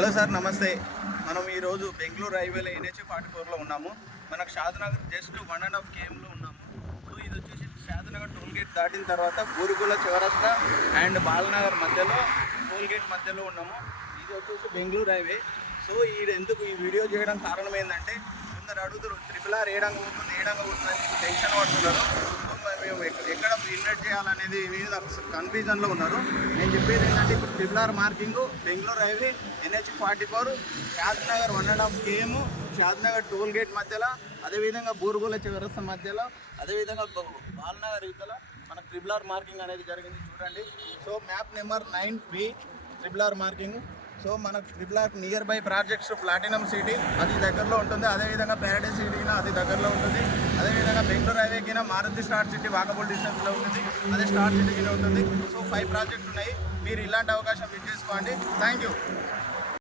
Hello sir, నమస్తే. మనం ఈరోజు బెంగళూరు హైవేలో NH-44లో ఉన్నాము. మనకు షాద్నగర్ జస్ట్ 1.5 kmలో ఉన్నాము. సో ఇది వచ్చేసి షాద్నగర్ టోల్ గేట్ దాటిన తర్వాత బూరుగుల చౌరస్తా అండ్ బాలనగర్ మధ్యలో టోల్ గేట్ మధ్యలో ఉన్నాము. ఇది వచ్చేసి బెంగళూరు హైవే. సో ఎందుకు ఈ వీడియో చేయడం కారణం ఏంటంటే, కొందరు అడుగుతారు RRR ఏడంగా పోతుంది టెన్షన్ పడుతున్నారు. సో మేము ఎక్కడ ఇన్వెస్ట్ చేయాలనేది మీద కన్ఫ్యూజన్లో ఉన్నారు. నేను చెప్పేది ఏంటంటే, ఇప్పుడు RRR marking Bengaluru highway NH-44 Shadnagar 1.5 km Shadnagar toll gate మధ్యలో, అదేవిధంగా బూరుగుల చౌరస్తా మధ్యలో, అదేవిధంగా బాలనగర్ ఇవతల మనకు RRR మార్కింగ్ అనేది జరిగింది. చూడండి. So map number 9B RRR marking. So మనకు RRR near by projects platinum city అది దగ్గరలో ఉంటుంది. అదేవిధంగా ప్యారడైజ్ సిటీనా అది దగ్గరలో ఉంటుంది. అదేవిధంగా బెంగళూరు హైవేకినా మారుతి స్టార్ సిటీ వాకబుల్ డిస్టెన్స్లో ఉంటుంది. అదే స్టార్ సిటీకినే ఉంటుంది. సో 5 ప్రాజెక్టులు ఉన్నాయి. మీరు ఇలాంటి అవకాశం మిస్ చేసుకోండి. Thank you.